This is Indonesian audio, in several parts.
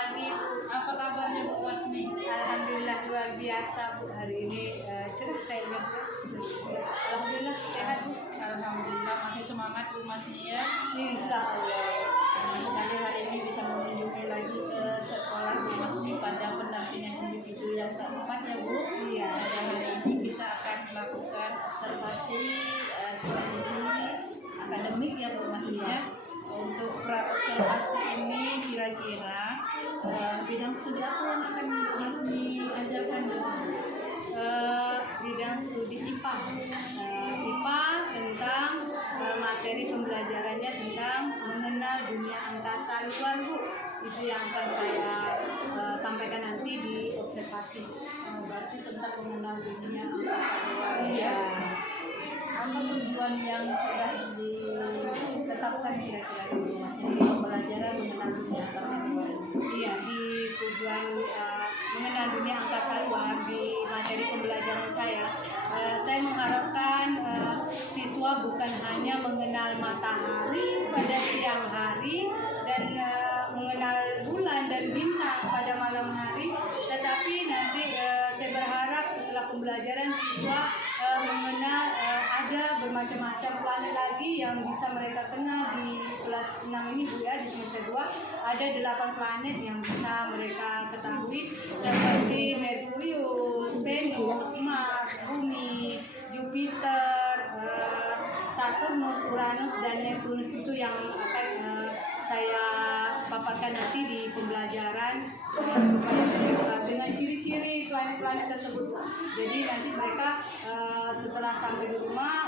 pagi Bu. Apa kabarnya Bu Wasmi? Alhamdulillah luar biasa Bu, hari ini cerah kayaknya Bu. Alhamdulillah sehat Bu. Alhamdulillah masih semangat Bu Masmia. Insya Allah. Sekali hari ini bisa mengunjungi lagi ke sekolah Bu Masmi pada pendampingan individu yang keempat ya Bu. Iya. Dan hari ini kita akan melakukan observasi kondisi akademik ya Bu Masmia. Untuk pra-observasi ini kira-kira bidang studi apa yang akan Masmi ajarkan Bu? Bidang studi IPA. IPA tentang materi pembelajarannya tentang mengenal dunia angkasa luar Bu. Itu yang akan saya sampaikan nanti di observasi. Berarti tentang mengenal dunia angkasa luar. Iya. Apa tujuan yang sudah ditetapkan kira-kira di pembelajaran mengenal dunia angkasa luar? Iya, di tujuan mengenal dunia angkasa luar di materi pembelajaran saya mengharapkan siswa bukan hanya mengenal matahari pada siang hari dan mengenal bulan dan bintang pada malam hari, tetapi nanti saya berharap setelah pembelajaran siswa mengenal ada bermacam-macam planet lagi yang bisa mereka kenal di kelas 6 ini Bu ya, di semester 2 ada 8 planet yang bisa mereka ketahui seperti Merkurius, Venus, Mars, Bumi, Jupiter, Saturnus, Uranus dan Neptunus. Itu yang akan saya paparkan nanti di pembelajaran dengan ciri-ciri planet-planet tersebut. Jadi nanti mereka setelah sampai di rumah,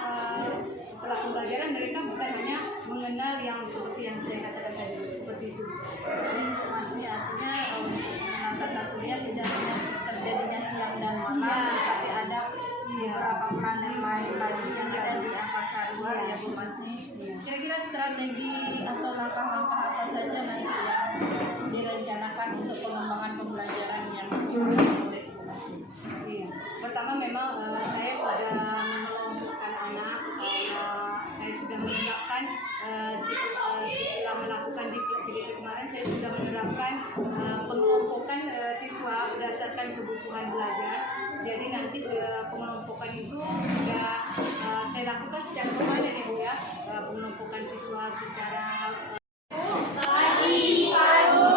setelah pembelajaran mereka bukan hanya mengenal yang seperti yang saya katakan tadi, seperti itu. Jadi masih artinya mengenal tata surya tidak hanya terjadinya siang dan malam, tapi ada beberapa planet lain lagi yang ada di angkasa luar ya Bu Masni. Kira-kira strategi atau langkah-langkah apa saja nanti yang direncanakan untuk pengembangan pembelajaran yang oleh Bu Masni? Iya. Pertama memang saya sudah mengelompokkan anak, saya sudah menerapkan setelah melakukan di PJDT kemarin saya sudah menerapkan pengelompokan siswa berdasarkan kebutuhan belajar. Jadi nanti pengelompokan itu sudah saya lakukan secara permanen ya Bu ya, pengelompokan siswa secara Pagi Pak Bu.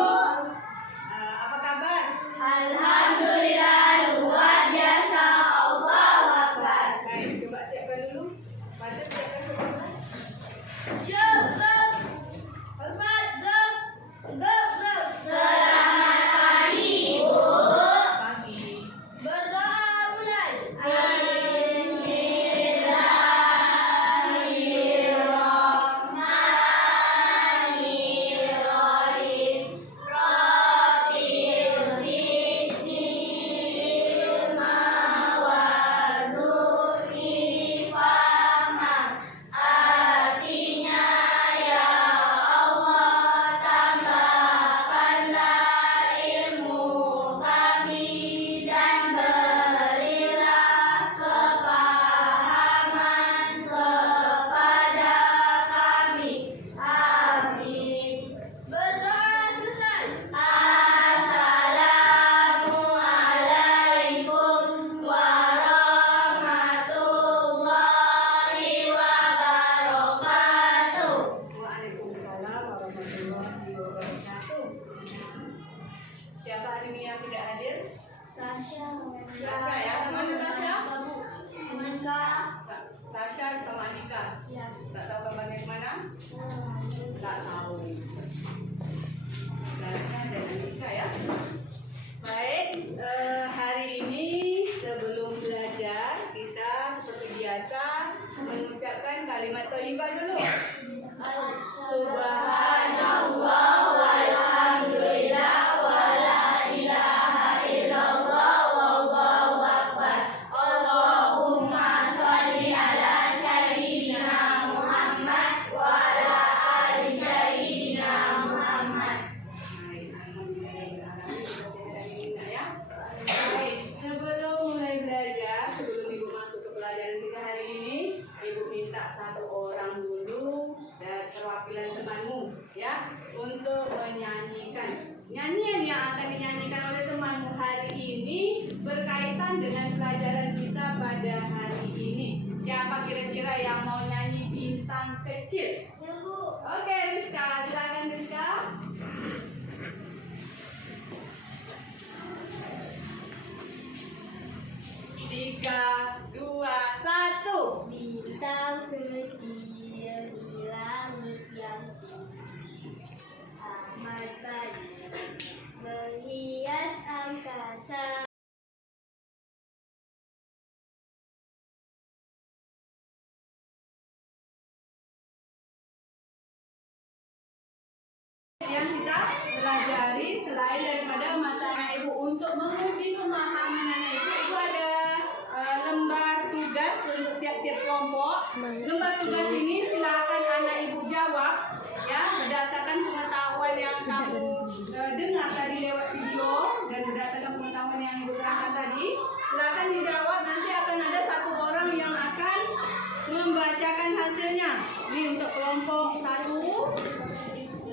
apa kabar? Alhamdulillah luar biasa. Allahu Akbar. Baik, coba siapkan dulu. Baca siapkan dulu. Jumlah. Hormat dong. Gerak. Selamat pagi Bu. Pagi. Berdoa mulai. Bismillahirrahmanirrahim. Rabbil zidni ilma warzuqni fahman. Artinya ya Allah tambahkanlah ilmu kami dan berilah kepahaman kepada kami. Amin. Berdoa selesai. Assalamualaikum warahmatullahi wabarakatuh. Waalaikumsalam warahmatullahi wabarakatuh. Siapa hari ini yang tidak hadir? Tasya. Tasya ya, mana Tasya? Menika. Tasya sama Anika. Ya. Tak tahu kabarnya kemana? Tak tahu. Tasya dan Anika ya. Baik, hari ini sebelum belajar kita seperti biasa mengucapkan kalimat thayyibah dulu. Subhanallah walhamdulillah wala ilaha illallah wallahu akbar. Allahumma sholli ala sayyidina Muhammad wa ala ali sayyidina Muhammad. Baik, sebelum mulai belajar, sebelum Ibu masuk ke pelajaran kita hari ini, Ibu minta satu orang perwakilan temanmu ya untuk menyanyikan nyanyian binatang kecil. Oke, Rizka, silakan Rizka. 3, 2, 1. Bintang kecil di langit yang amat baik menghias angkasa. Yang kita pelajari selain daripada mata anak ibu untuk menguji pemahaman anak ibu, itu ada lembar tugas untuk tiap-tiap kelompok. Lembar tugas ini silakan anak ibu jawab ya berdasarkan pengetahuan yang kamu dengar tadi lewat video dan berdasarkan pengetahuan yang ibu terangkan tadi. Silakan dijawab, nanti akan ada satu orang yang akan membacakan hasilnya. Ini untuk kelompok 1.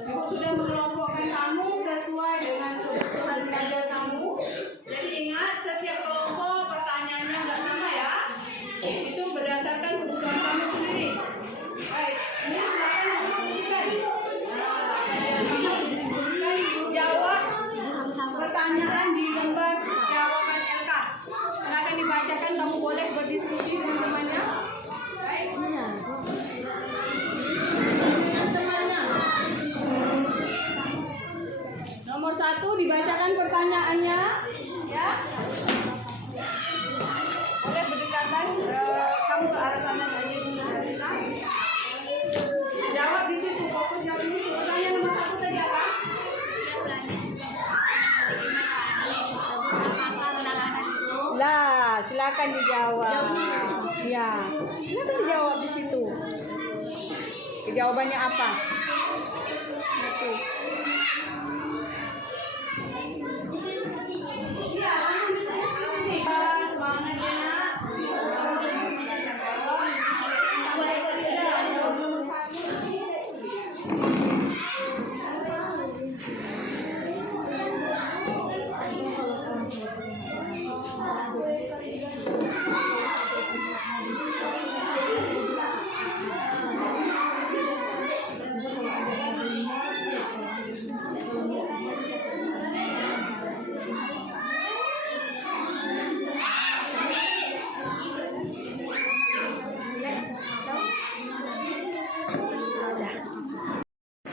Ibu sudah mengelompokkan kamu sesuai dengan kebutuhan belajar kamu. Jadi ingat, setiap kelompok pertanyaannya nggak sama ya. Itu berdasarkan kebutuhan kamu sendiri. Baik, ini silakan disebutkan. Disebutkan jawab pertanyaan di lembar jawaban LK. Silakan dibacakan, kamu boleh berdiskusi dengan temannya. Baik. Nomor 1 dibacakan pertanyaannya, ya. Boleh berdekatan, kamu ke arah sana lagi. Jawab di situ, fokus jawab di situ. Pertanyaan nomor 1 tadi apa? Lah, silakan dijawab. Ya, silakan dijawab di situ. Jawabannya apa?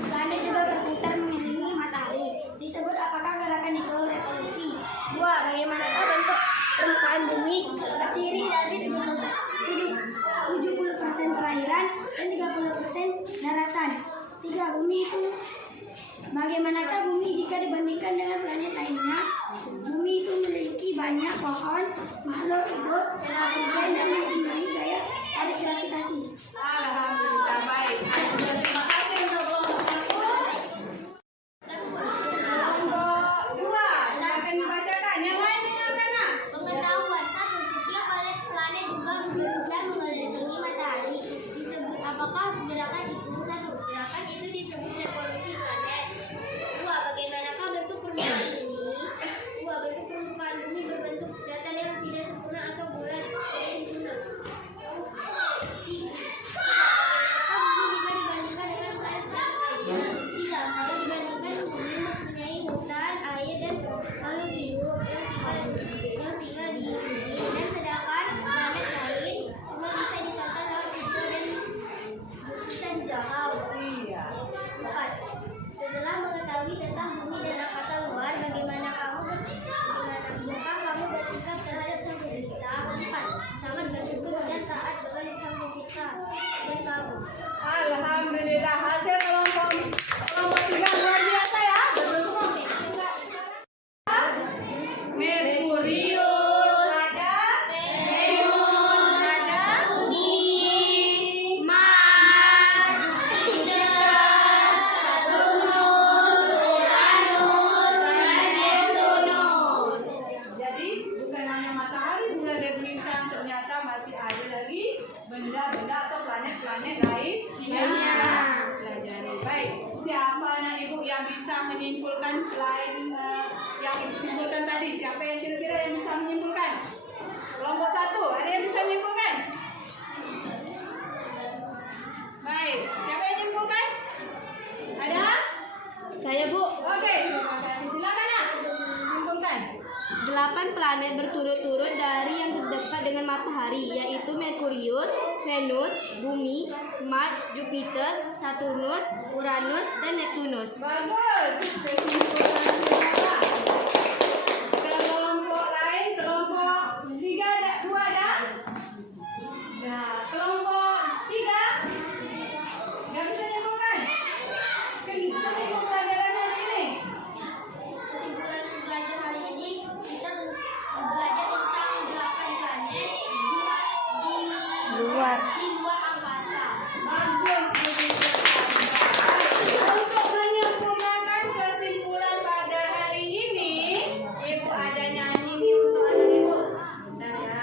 Planet juga berputar mengelilingi matahari. Disebut apakah gerakan itu revolusi? 2. Bagaimanakah bentuk permukaan bumi? Terdiri dari 70% perairan dan 30% daratan. 3. Bumi itu bagaimanakah bumi jika dibandingkan dengan planet lainnya? Bumi itu memiliki banyak pohon, makhluk hidup, oksigen dan mempunyai daya tarik gravitasi. Alhamdulillah, baik. Terima kasih untuk kelompok 1. Kelompok 2, silakan dibacakan. Yang lain dengarkan. Pengetahuan 1. Setiap planet juga berputar mengelilingi matahari. Disebut apakah gerakan itu? 1. Gerakan itu disebut revolusi planet. 2. Bagaimanakah bentuk permukaan bumi? 2. Bentuk permukaan bumi berbentuk datar yang tidak sempurna atau bulat tidak sempurna. 3. Bagaimanakah bumi jika dibandingkan dengan planet lainnya? 3. Kalau dibandingkan bumi mempunyai hutan, air, dan makhluk hidup yang tinggal di bumi, dan sedangkan planet lain cuma bisa ditonton lewat video dan bisa dijangkau. 4. Setelah mengetahui tentang bumi dan angkasa luar, bagaimana kamu bersikap terhadap sang pencipta? 4. Sama dengan syukur dan taat kepada sang pencipta dan kamu. Alhamdulillah, hasil kelompok 3 luar biasa ya. Merkurius ada, Venus ada, Bumi, Mars, Jupiter, Saturnus, Uranus, dan Neptunus. jadi bukan hanya matahari, bulan dan bintang, ternyata masih ada lagi benda-benda atau planet-planet lain yang kita pelajari. Baik, siapa anak ibu yang bisa menyimpulkan selain yang ibu simpulkan tadi? Siapa yang kira-kira yang bisa menyimpulkan? Kelompok 1, ada yang bisa menyimpulkan? Baik, Oke, terima kasih. Silakan ya. Simpulkan. 8 planet berturut-turut dari yang terdekat dengan matahari, yaitu Merkurius, Venus, Bumi, Mars, Jupiter, Saturnus, Uranus, dan Neptunus. Bagus. Kesimpulan berapa? Kelompok lain, kelompok 3 ada, 2 ada? Nah, kelompok 3 nggak bisa nyimpulkan. Kesimpulan pelajaran hari ini. Kesimpulan belajar hari ini, kita belajar tentang 8 planet di luar angkasa. Bagus. Untuk menyempurnakan kesimpulan pada hari ini, Ibu ada nyanyi nih untuk anak Ibu. Bentar ya.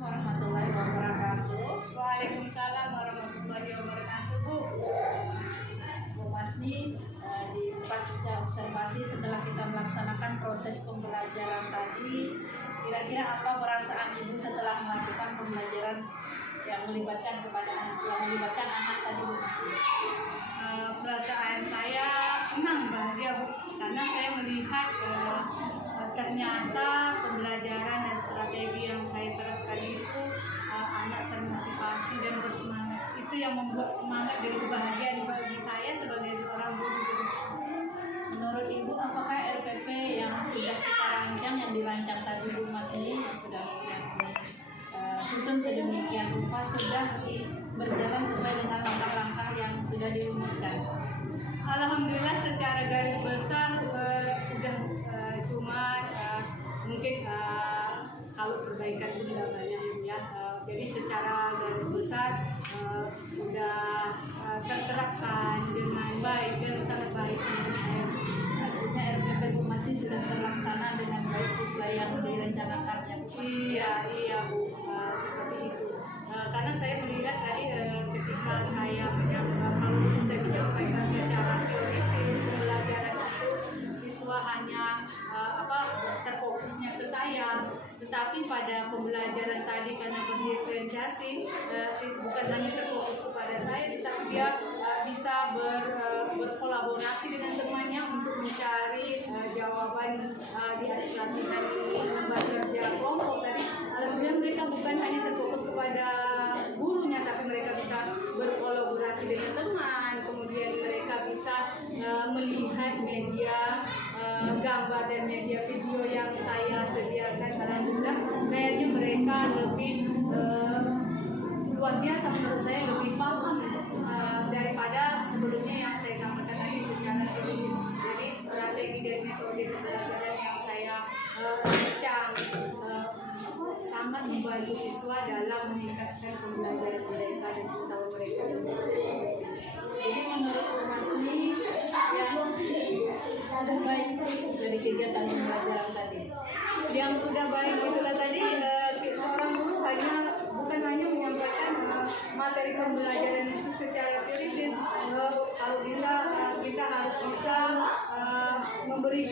Warahmatullahi wabarakatuh. Waalaikumsalam warahmatullahi wabarakatuh, Bu. Bu Masni, di pasca observasi setelah kita melaksanakan proses pembelajaran tadi, kira-kira apa perasaan Ibu setelah melakukan pembelajaran yang melibatkan anak tadi, Bu Masni? Perasaan saya senang, bahagia, Bu, karena saya melihat ternyata pembelajaran dan strategi yang saya terapkan itu anak termotivasi dan bersemangat. Itu yang membuat semangat dan kebahagiaan bagi saya sebagai seorang guru. Menurut Ibu, apakah RPP yang sudah kita rancang, yang dirancang tadi Bu Masni, yang sudah susun sedemikian rupa, sudah berjalan sesuai dengan langkah-langkah yang sudah dirumuskan? Alhamdulillah secara garis besar udah cuma mungkin kalau perbaikan itu tidak banyak ya. Jadi secara garis besar sudah terterapkan dengan baik dan sangat baik menurut saya. Artinya RPP Bu Masni sudah terlaksana dengan baik sesuai yang direncanakan ya Bu? Iya Bu, seperti itu. Karena saya melihat tadi ketika saya menyampaikan secara teoritis pembelajaran itu, siswa hanya terfokusnya ke saya, tetapi pada pembelajaran tadi karena berdiferensiasi, bukan hanya terfokus kepada saya, tetapi dia bisa berkolaborasi dengan temannya untuk mencari jawaban di atas latihan membaca jarak kelompok tadi. Alhamdulillah mereka bukan hanya terfokus kepada gurunya, tapi mereka bisa berkolaborasi dengan teman, kemudian mereka bisa melihat media gambar dan media video yang saya sediakan. Alhamdulillah kayaknya mereka lebih luar biasa, menurut saya lebih paham daripada sebelumnya yang saya sampaikan tadi secara teoritis. Jadi strategi dan metode pembelajaran yang saya rancang sangat membantu siswa dalam meningkatkan pembelajaran mereka dan pengetahuan mereka. Jadi menurut Bu Masni, yang sudah baik dari kegiatan pembelajaran tadi? Yang sudah baik itulah tadi seorang guru bukan hanya menyampaikan materi pembelajaran itu secara teoritis. Kalau bisa kita harus bisa memberikan